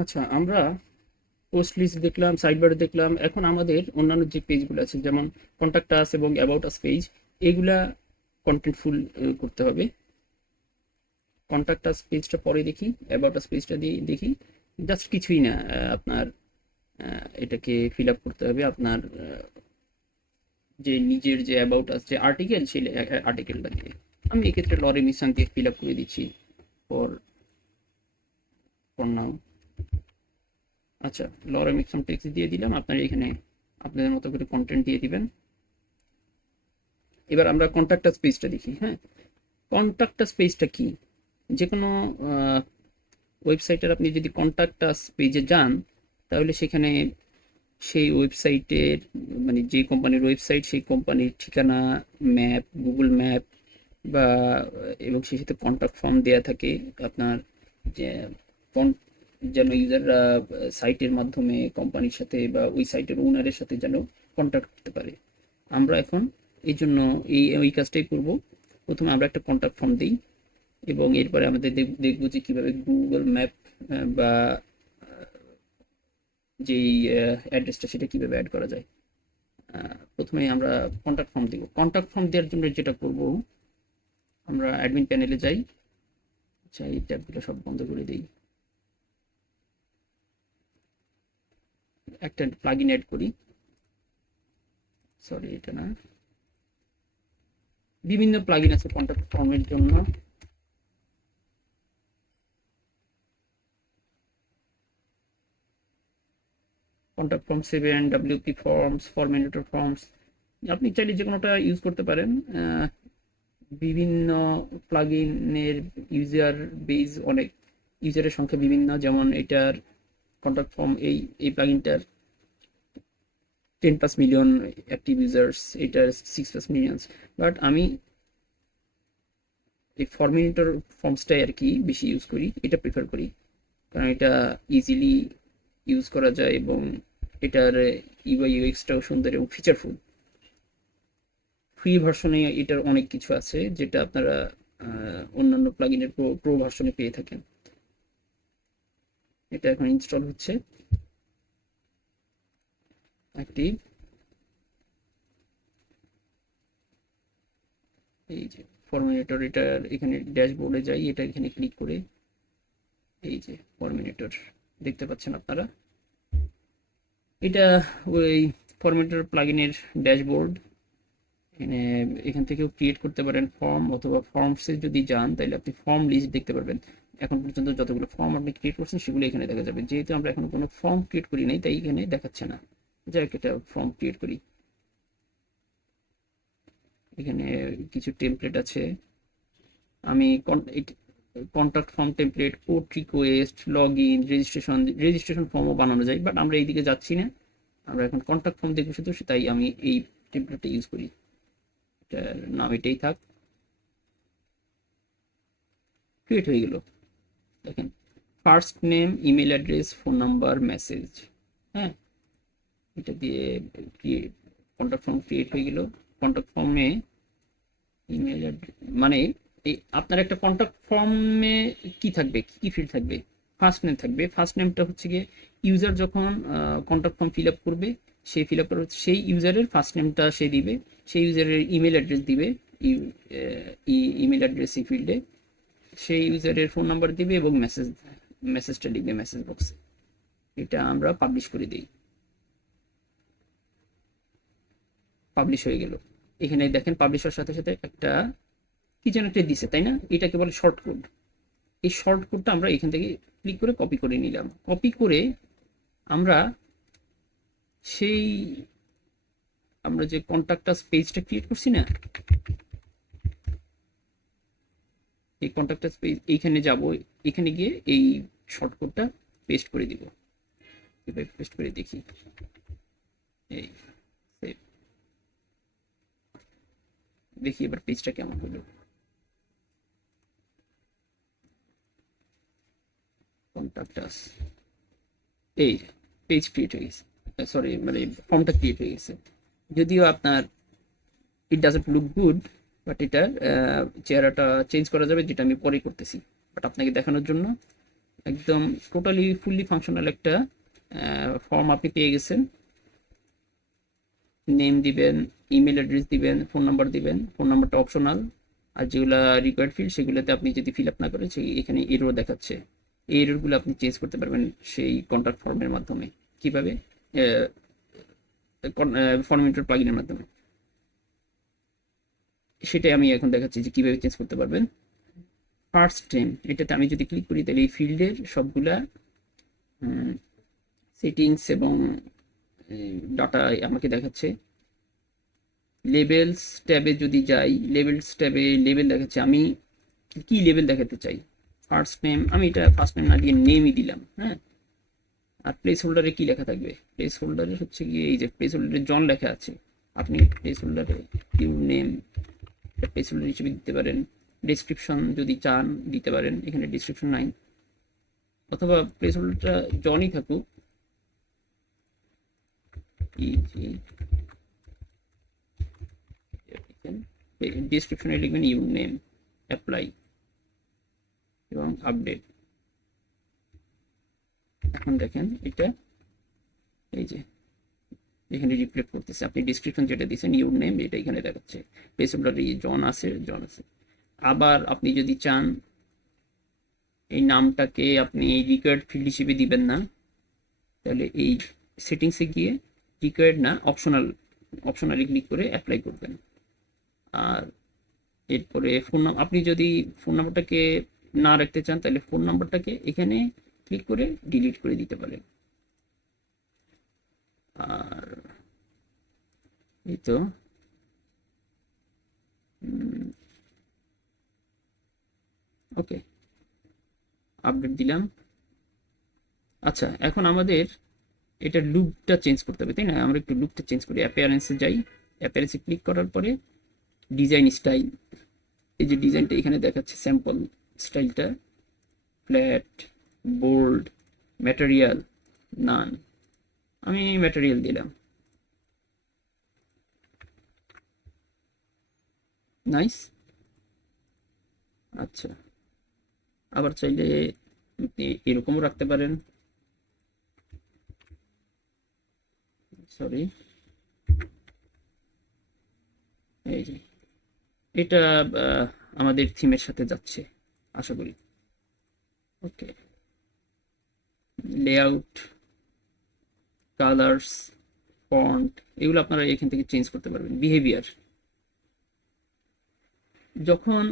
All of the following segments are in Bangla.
আচ্ছা, আমরা পোস্ট লিস্ট দেখলাম, সাইডবার দেখলাম। এখন আমাদের অন্যান্য যে পেজগুলো আছে, যেমন কন্টাক্ট আস এবং অ্যাবাউট আস পেজ, এগুলা কন্টেন্টফুল করতে হবে। কন্টাক্ট আস পেজটা পরে দেখি, অ্যাবাউট আস পেজটা দিয়ে দেখি। জাস্ট কিছুই না, আপনার এটাকে ফিল আপ করতে হবে আপনার যে নিজের যে অ্যাবাউট আস যে আর্টিকেল, সেই আর্টিকেলটা দিয়ে। আমি এক্ষেত্রে লরি মিশন দিয়ে ফিল আপ করে দিচ্ছি ফর ফর নাও। আচ্ছা, লরেম এক্সাম টেক্সট দিয়ে দিলাম। আপনারা এখানে আপনাদের মতো করে কন্টেন্ট দিয়ে দিবেন। এবার আমরা কন্ট্যাক্টাস পেজটা দেখি। হ্যাঁ, কন্ট্যাক্টাস পেজটা কি? যে কোনো ওয়েবসাইটের আপনি যদি কন্ট্যাক্টাস পেজে যান, তাহলে সেখানে সেই ওয়েবসাইটের, মানে যে কোম্পানির ওয়েবসাইট, সেই কোম্পানির ঠিকানা, ম্যাপ, গুগল ম্যাপ বা এবং সেই সাথে কন্ট্যাক্ট ফর্ম দেয়া থাকে আপনার, যে যেন ইউজাররা সাইটের মাধ্যমে কোম্পানির সাথে বা ওই সাইটের ওনারের সাথে যেন কন্ট্যাক্ট করতে পারে। আমরা এখন এই জন্য ওই কাজটাই করব। প্রথমে আমরা একটা কন্ট্যাক্ট ফর্ম দিই এবং এরপরে আমাদের দেখবো যে কিভাবে গুগল ম্যাপ বা যেই অ্যাড্রেসটা সেটা কিভাবে অ্যাড করা যায়। প্রথমে আমরা কন্ট্যাক্ট ফর্ম দিব। কন্ট্যাক্ট ফর্ম দেওয়ার জন্য যেটা করব, আমরা অ্যাডমিন প্যানেলে যাই। আচ্ছা, এই ট্যাবগুলো সব বন্ধ করে দিই। একটা প্লাগইন অ্যাড করি। সরি, এটা না, বিভিন্ন প্লাগইন আছে কন্ট্যাক্ট ফর্মের জন্য। Contact form 7, WP forms, Forminator forms, আপনি চাইলে যে কোনোটা ইউজ করতে পারেন। বিভিন্ন প্লাগইনের ইউজার বেজ অনেক, ইউজারের সংখ্যা বিভিন্ন। যেমন এটার কন্ট্যাক্ট ফর্ম, এই প্লাগইনটার 10+ মিলিয়ন অ্যাক্টিভ ইউজার্স, এটার 6+ মিলিয়ন। বাট আমি এই ফরমিনেটর ফর্মসটাই আর কি বেশি ইউজ করি, এটা প্রিফার করি, কারণ এটা ইজিলি ইউজ করা যায় এবং এটার ইউআই ইউএক্সটাও সুন্দর এবং ফিচারফুল। ফ্রি ভার্সনে এটার অনেক কিছু আছে যেটা আপনারা অন্যান্য প্লাগইনের প্রো প্রো ভার্সনে পেয়ে থাকেন। এটা এখন ইনস্টল হচ্ছে, অ্যাক্টিভ। এই যে ফরমিনেটর, এটার এখানে ড্যাশবোর্ডে যাই, এটা এখানে ক্লিক করে এই যে ফরমিনেটর দেখতে পাচ্ছেন আপনারা। এটা ওই ফরম্যাটের প্লাগইনের ড্যাশবোর্ড। এখানে এখান থেকেও ক্রিয়েট করতে পারেন ফর্ম, অথবা ফর্মসে যদি যান তাহলে আপনি ফর্ম লিস্ট দেখতে পারবেন। এখন পর্যন্ত যতগুলো ফর্ম আপনি ক্রিয়েট করছেন সেগুলো এখানে দেখা যাবে। যেহেতু আমরা এখন কোনো ফর্ম ক্রিয়েট করি নাই, তাই এখানে দেখাচ্ছে না। যাই হোক, এটা ফর্ম ক্রিয়েট করি। এখানে কিছু টেমপ্লেট আছে। আমি contact form template, quote request, log in, registration ফর্মও বানানো যায়, বাট আমরা এইদিকে যাচ্ছি না। আমরা এখন কন্ট্যাক্ট ফর্ম দেখবো শুধু, তাই আমি এই টেমপ্লেটটা ইউজ করি। এটার নাম এটাই থাক। ক্রিয়েট হয়ে গেল। দেখেন, first name, email address, phone number, message. হ্যাঁ, এটা দিয়ে কন্ট্যাক্ট ফর্ম ক্রিয়েট হয়ে গেল। কন্ট্যাক্ট ফর্মে ইমেল অ্যাড্রেস, মানে এই আপনার একটা কন্ট্যাক্ট ফর্মে কি থাকবে, কি কি ফিল্ড থাকবে? ফার্স্ট নেম থাকবে। ফার্স্ট নেমটা হচ্ছে গিয়ে ইউজার যখন কন্ট্যাক্ট ফর্ম ফিল আপ করবে, সেই ফিল আপ করার সেই ইউজারের ফার্স্ট নেমটা সে দিবে। সেই ইউজারের ইমেল অ্যাড্রেস দিবে, ইমেল অ্যাড্রেস এই ফিল্ডে। সেই ইউজারের ফোন নাম্বার দিবে এবং মেসেজটা লিখবে মেসেজ বক্সে। এটা আমরা পাবলিশ করে দিই। পাবলিশ হয়ে গেল। এখানে দেখেন, পাবলিশ হওয়ার সাথে সাথে একটা কি যেন একটা দিছে, তাই না? এটাকে বলে শর্ট কোড। এই শর্ট কোডটা আমরা এখান থেকে ক্লিক করে কপি করে নিলাম। কপি করে আমরা সেই আমরা যে কন্ট্যাক্টাস পেজটা ক্রিয়েট করছি না, এই কন্ট্যাক্টাস পেজ, এইখানে যাব। এখানে গিয়ে এই শর্ট কোডটা পেস্ট করে দিব। এবার পেস্ট করে দেখি। এই save। দেখি এবার পেজটা কেমন হলো। কন্ট্যাক্টাস, এই পেজ ক্রিয়েট হয়ে গেছে। সরি, মানে ফর্মটা ক্রিয়েট হয়ে গেছে। যদিও আপনার it doesn't look good, but এটার চেহারাটা চেঞ্জ করা যাবে, যেটা আমি পরে করতেছি। বাট আপনাকে দেখানোর জন্য একদম টোটালি ফুললি ফাংশনাল একটা ফর্ম আপনি পেয়ে গেছেন। নেম দিবেন, ইমেল অ্যাড্রেস দিবেন, ফোন নাম্বার দিবেন। ফোন নাম্বারটা অপশনাল, আর যেগুলো রিকোয়ার্ড ফিল্ড সেগুলোতে আপনি যদি ফিল আপ না করেন সেই এখানে এরর দেখাচ্ছে। এই এররগুলো আপনি চেঞ্জ করতে পারবেন সেই কন্ট্যাক্ট ফর্মের মাধ্যমে। কিভাবে? ফর্মেটর প্লাগইনের মাধ্যমে। সেটাই আমি এখন দেখাচ্ছি যে কিভাবে চেঞ্জ করতে পারবেন। ফার্স্ট নেম, এটাতে আমি যদি ক্লিক করি তাহলে এই ফিল্ডের সবগুলা সেটিংস এবং ডাটা আমাকে দেখাচ্ছে। লেবেলস ট্যাবে যদি যাই, লেবেলস ট্যাবে লেবেল দেখাচ্ছে। আমি কি লেবেল দেখাতে চাই? ফার্স্ট নেম, আমি এটা ফার্স্ট নেম না দিয়ে নেমই দিলাম। হ্যাঁ, আর প্লেস হোল্ডারে কি লেখা থাকবে? প্লেস হোল্ডারে হচ্ছে গিয়ে এই যে প্লেস হোল্ডারে জন লেখা আছে, আপনি প্লেস হোল্ডারে ইউর নেম প্লেস হোল্ডার হিসেবে দিতে পারেন। ডেসক্রিপশন যদি চান দিতে পারেন, এখানে ডেসক্রিপশন নাই, অথবা প্লেস হোল্ডারটা জনই থাকুক। ডেসক্রিপশনে লিখবেন ইউর নেম, অ্যাপ্লাই এবং আপডেট। এখন দেখেন এটা এই যে এখানে রিফ্লেক্ট করতেছে। আপনি ডিসক্রিপশন যেটা দিয়েছেন ইউর নেম, এটা এখানে দেখাচ্ছে। প্লেস হোল্ডারে জন আছে, জন আছে। আবার আপনি যদি চান এই নামটাকে আপনি রিকোয়ার্ড ফিল্ড হিসেবে দিবেন না, তাহলে এই সেটিংসে গিয়ে রিকোয়ার্ড না, অপশনালি ক্লিক করে অ্যাপ্লাই করবেন। আর এরপরে ফোন নাম্বার, আপনি যদি ফোন নাম্বারটাকে না রাখতে চান তাহলে ফোন নাম্বারটাকে এখানে ক্লিক করে ডিলিট করে দিতে পারেন। আর এই তো ওকে, আপডেট দিলাম। আচ্ছা, এখন আমাদের এটা লুকটা চেঞ্জ করতে হবে, তাই না? আমরা একটু লুকটা চেঞ্জ করি। অ্যাপিয়ারেন্সে যাই, অ্যাপিয়ারেন্সে ক্লিক করার পরে ডিজাইন স্টাইল, এই যে ডিজাইনটা এখানে দেখাচ্ছে স্যাম্পল স্টাইলটা, ফ্ল্যাট, বোল্ড, ম্যাটেরিয়াল, নান। আমি ম্যাটেরিয়াল দিলাম। নাইস। আচ্ছা, আবার চাইলে আপনি এরকমও রাখতে পারেন। সরি, এই যে এটা আমাদের থিমের সাথে যাচ্ছে আশা করি। ওকে, লেআউট, কালার্স, ফন্ট, এগুলো আপনারা এখান থেকে চেঞ্জ করতে পারবেন। বিহেভিয়ার, যখন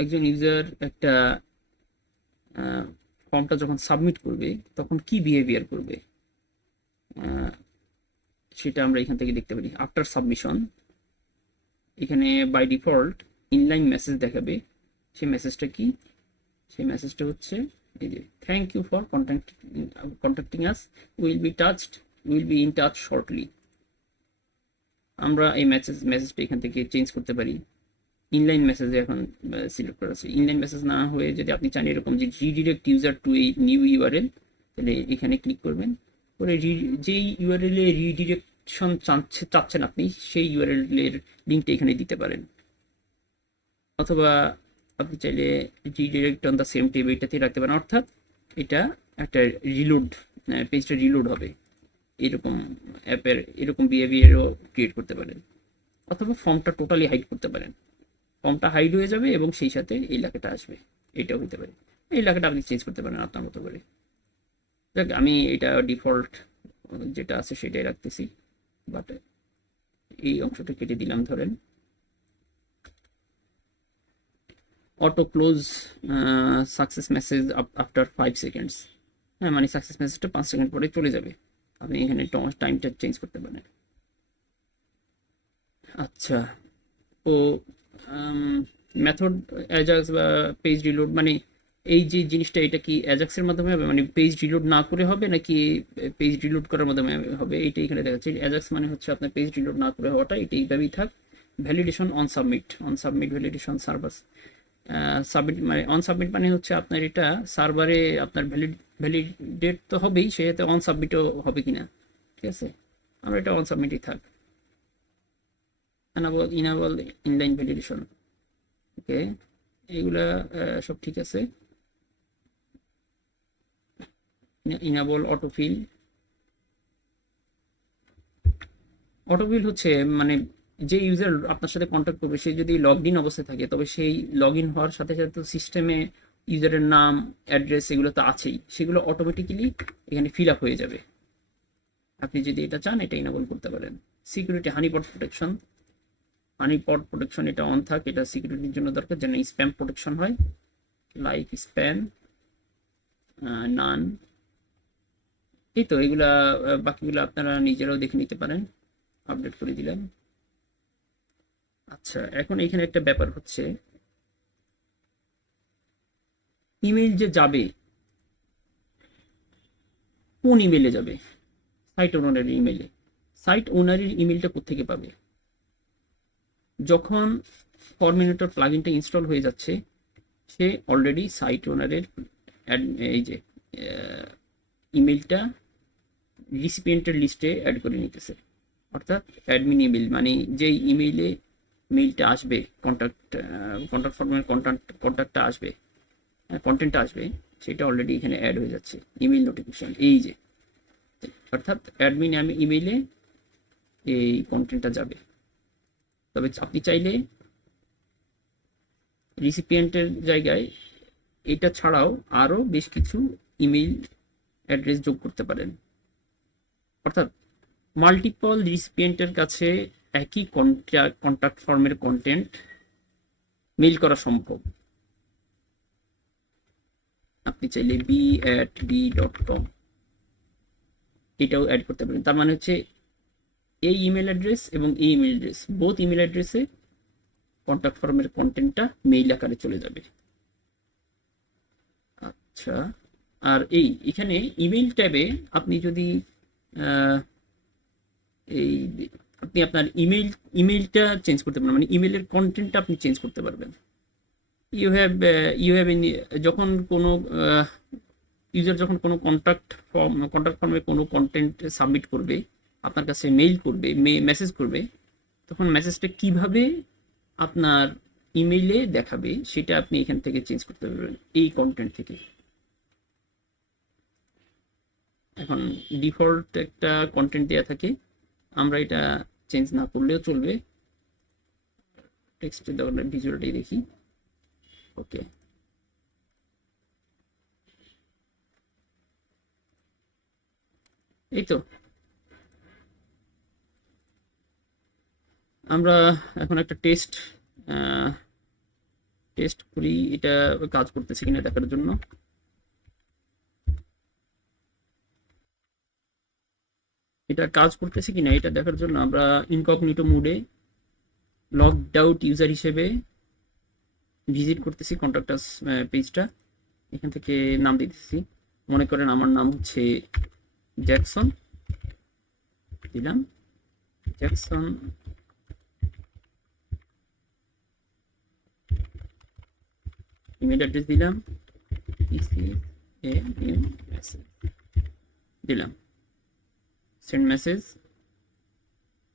একজন ইউজার একটা ফর্মটা যখন সাবমিট করবে তখন কি বিহেভিয়ার করবে সেটা আমরা এখান থেকে দেখতে পারি। আফটার সাবমিশন এখানে বাই ডিফল্ট ইনলাইন মেসেজ দেখাবে। সেই মেসেজটা কি? সেই মেসেজটা হচ্ছে এই যে thank you for contacting us, will be in touch shortly. আমরা এই মেসেজটা এখান থেকে চেঞ্জ করতে পারি। ইনলাইন মেসেজে এখন সিলেক্ট করা আছে। ইনলাইন মেসেজ না হয়ে যদি আপনি চান এরকম যে রিডিরেক্ট ইউজার টু এই নিউ ইউআরএল, তাহলে এখানে ক্লিক করবেন করে যেই ইউআরএল এ রিডিরেকশন চাচ্ছেন আপনি সেই ইউআরএল এর লিঙ্কটা এখানে দিতে পারেন। অথবা আপনি চাইলে redirect on the same tab এটাতে রাখতে পারেন, অর্থাৎ এটা একটা রিলোড, পেজটা রিলোড হবে। এরকম অ্যাপের এরকম বিহেভিয়ারও ক্রিয়েট করতে পারেন। অথবা ফর্মটা টোটালি হাইড করতে পারেন, ফর্মটা হাইড হয়ে যাবে এবং সেই সাথে এই লেখাটা আসবে। এটাও হতে পারে। এই লেখাটা আপনি চেঞ্জ করতে পারেন আপনার মতো করে। দেখ, আমি এটা ডিফল্ট যেটা আছে সেটাই রাখতেছি, বাট এই অংশটা কেটে দিলাম। ধরেন auto close success message after 5 seconds. হ্যাঁ, মানে সাকসেস মেসেজটা 5 সেকেন্ড পরে চলে যাবে। আপনি এখানে টাইমটা চেঞ্জ করতে পারেন। আচ্ছা, ও মেথড অ্যাজাক্স বা পেজ রিলোড, মানে এই যে জিনিসটা এটা কি অ্যাজাক্সের মাধ্যমে হবে, মানে পেজ রিলোড না করে হবে নাকি পেজ রিলোড করার মাধ্যমে হবে? এইটা এখানে দেখাচ্ছে। অ্যাজাক্স মানে হচ্ছে আপনার পেজ রিলোড না করে হওয়াটা, এটা এইভাবেই থাক। Validation on submit validation server submit, মানে অন সাবমিট মানে হচ্ছে আপনার এটা সার্ভারে আপনার ভ্যালিডেট তো হবেই, সেটাতে অন সাবমিটও হবে কিনা। ঠিক আছে, আমরা এটা অন সাবমিটই থাক। ইনাবল ইনলাইন ভ্যালিডেশন, ওকে, এইগুলা সব ঠিক আছে। Enable autofill. অটোফিল হচ্ছে মানে যে ইউজার আপনার সাথে কন্ট্যাক্ট করবে সে যদি লগ ইন অবস্থায় থাকে তবে সেই লগ ইন হওয়ার সাথে সাথে সিস্টেমে ইউজারের নাম অ্যাড্রেস এগুলো তো আছেই, সেগুলো অটোমেটিক্যালি এখানে ফিল আপ হয়ে যাবে। আপনি যদি এটা চান এটা ইনেবল করতে পারেন। Security honeypot protection, honeypot protection এটা অন থাক, এটা সিকিউরিটির জন্য দরকার যেন স্প্যাম প্রোটেকশন হয়, লাইক স্প্যাম নান। এই তো এগুলা, বাকিগুলো আপনারা নিজেরাও দেখে নিতে পারেন। আপডেট করে দিলাম। আচ্ছা, এখন এখানে একটা ব্যাপার হচ্ছে ইমেইল যে যাবে কোন ইমেইলে যাবে? সাইট ওনারের ইমেইলে। সাইট ওনারের ইমেইলটা কোত্থেকে পাবে? যখন ফরমিনেটর প্লাগইনটা ইনস্টল হয়ে যাচ্ছে সে অলরেডি সাইট ওনারের এই যে ইমেইলটা রিসিপিয়েন্টের লিস্টে অ্যাড করে নিতেছে, অর্থাৎ অ্যাডমিন ইমেইল মানে যেই ইমেইলে মেইলটা আসবে, কন্ট্যাক্ট ফর্মের কন্ট্যাক্টটা আসবে, কন্টেন্টটা আসবে, সেটা অলরেডি এখানে অ্যাড হয়ে যাচ্ছে ইমেইল নোটিফিকেশন। এই যে অর্থাৎ অ্যাডমিন ইমেইলে এই কন্টেন্টটা যাবে। তবে আপনি চাইলে রিসিপিয়েন্টের জায়গায় এটা ছাড়াও আরও বেশ কিছু ইমেইল অ্যাড্রেস যোগ করতে পারেন, অর্থাৎ মাল্টিপল রিসিপিয়েন্টের কাছে একই কন্ট্যাক্ট ফর্মের কন্টেন্ট মেইল করা সম্ভব। আপনি চাইলে b@b.com এটাও অ্যাড করতে পারেন। তার মানে হচ্ছে এই ইমেল অ্যাড্রেস এবং এই ইমেল অ্যাড্রেস বোথ ইমেল অ্যাড্রেসে কন্ট্যাক্ট ফর্মের কন্টেন্টটা মেইল আকারে চলে যাবে। আচ্ছা, আর এখানে ইমেইল ট্যাবে আপনি যদি এই আপনি আপনার ইমেইলটা চেঞ্জ করতে পারবেন, মানে ইমেইলের কন্টেন্টটা আপনি চেঞ্জ করতে পারবেন। ইউ হ্যাভ যখন কোনো ইউজার যখন কোনো কন্ট্যাক্ট ফর্মে কোনো কন্টেন্ট সাবমিট করবে, আপনার কাছে মেইল করবে, মেসেজ করবে, তখন মেসেজটা কিভাবে আপনার ইমেইলে দেখাবে সেটা আপনি এখান থেকে চেঞ্জ করতে পারবেন এই কন্টেন্ট থেকে। এখন ডিফল্ট একটা কন্টেন্ট দেওয়া থাকে, আমরা এটা চেঞ্জ না করলেও চলবে। টেক্সটের দরকার ভিজুয়ালটাই দেখি। ওকে, এই তো আমরা এখন একটা টেস্ট করি এটা কাজ করতেছে কিনা দেখার জন্য। এটা কাজ করতেছে কিনা এটা দেখার জন্য আমরা ইনকগনিটো মোডে লগড আউট ইউজার হিসেবে ভিজিট করতেছি কন্ট্যাক্ট আস পেজটা। এখান থেকে নাম দিতেছি, মনে করেন আমার নাম হচ্ছে জ্যাকসন, দিলাম জ্যাকসন। ইমেল অ্যাড্রেস দিলাম, দিলাম সেন্ড মেসেজ।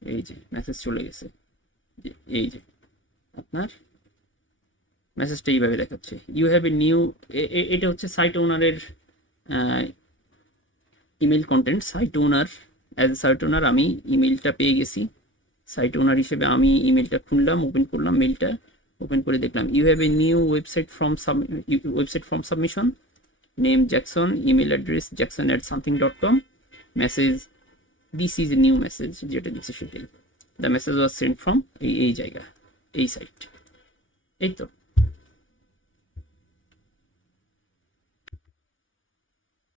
এই যে মেসেজ চলে গেছে, এই যে আপনার মেসেজটা এইভাবে দেখাচ্ছে, ইউ হ্যাভ এ নিউ। এটা হচ্ছে সাইট ওনারের email content. Site owner, as a site owner আমি ইমেলটা পেয়ে গেছি। সাইট ওনার হিসেবে আমি ইমেলটা খুললাম, ওপেন করলাম, মেলটা ওপেন করে দেখলাম you have a new website form submission, name Jackson, email address jackson@something.com, message this is a new message, যেটা দিচ্ছে সেটাই। The message was sent from এই জায়গা, এই সাইট। এই তো।